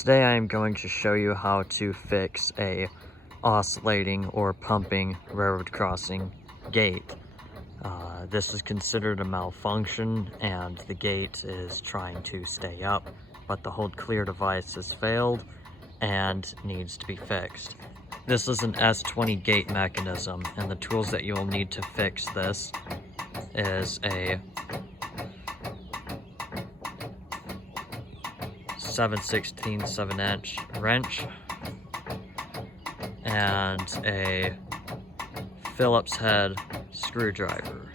Today I am going to show you how to fix a oscillating or pumping railroad crossing gate. This is considered a malfunction and the gate is trying to stay up, but the hold clear device has failed and needs to be fixed. This is an S20 gate mechanism, and the tools that you will need to fix this is a 7/16 7-inch wrench and a Phillips head screwdriver.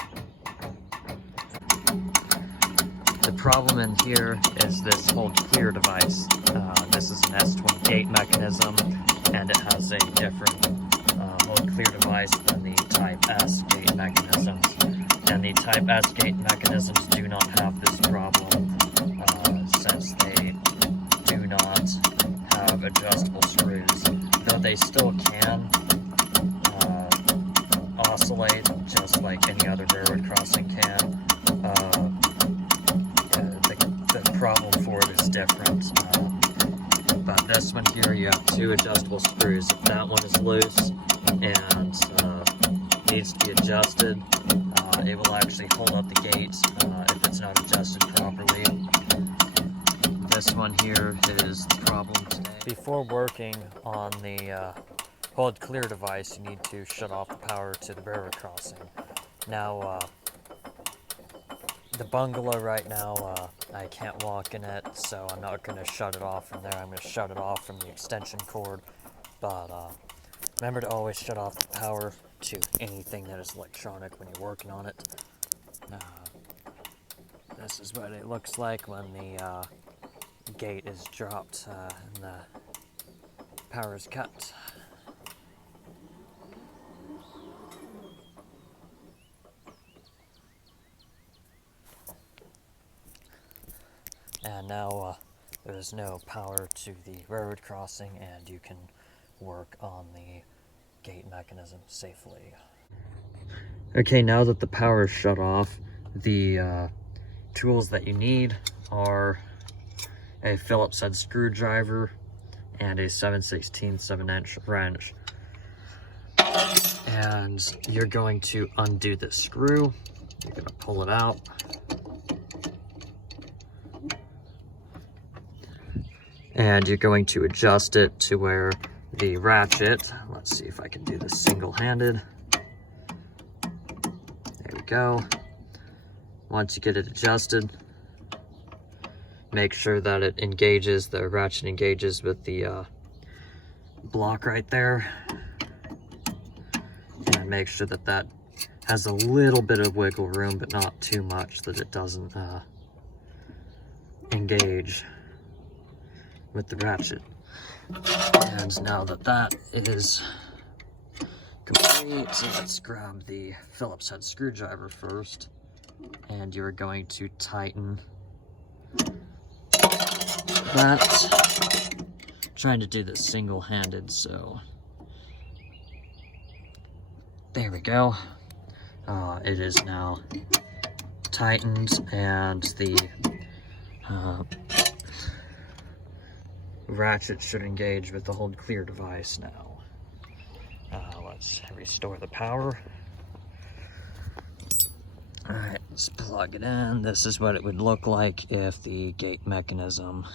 The problem in here is this hold clear device. This is an S20 gate mechanism, and it has a different hold clear device than the Type S gate mechanisms. And the Type S gate mechanisms do not have this problem since they do not have adjustable screws, though they still can oscillate just like any other railroad crossing can. The problem for it is different, but this one here you have two adjustable screws. If that one is loose and needs to be adjusted, it will actually hold up the gate if it's not adjusted properly. This one here is the problem today. Before working on the hold clear device, you need to shut off the power to the railroad crossing. Now, the bungalow right now, I can't walk in it, so I'm not going to shut it off from there. I'm going to shut it off from the extension cord, but remember to always shut off the power to anything that is electronic when you're working on it. This is what it looks like when the gate is dropped and the power is cut. And now there's no power to the railroad crossing, and you can work on the gate mechanism safely. Okay, now that the power is shut off, the tools that you need are a Phillips head screwdriver and a 7/16 7-inch wrench. And you're going to undo the screw. You're going to pull it out. And you're going to adjust it to where the ratchet, let's see if I can do this single-handed. There we go. Once you get it adjusted, make sure that it engages, the ratchet engages with the block right there. And make sure that that has a little bit of wiggle room, but not too much that it doesn't engage with the ratchet. And now that that is complete, let's grab the Phillips head screwdriver first, and you're going to tighten that. I'm trying to do this single-handed, so there we go. It is now tightened, and the ratchet should engage with the hold clear device now. Let's restore the power. Alright, let's plug it in. This is what it would look like if the gate mechanism...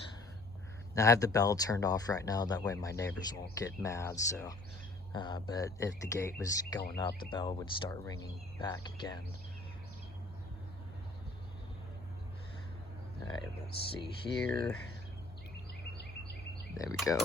Now I have the bell turned off right now, that way my neighbors won't get mad, so... but if the gate was going up, the bell would start ringing back again. Alright, let's see here. There we go.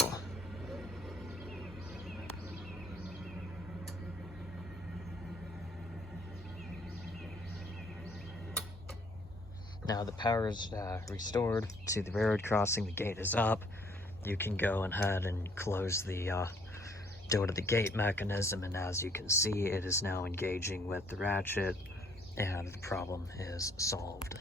Now the power is restored to the railroad crossing. The gate is up. You can go ahead and close the door to the gate mechanism, and as you can see, it is now engaging with the ratchet, and the problem is solved.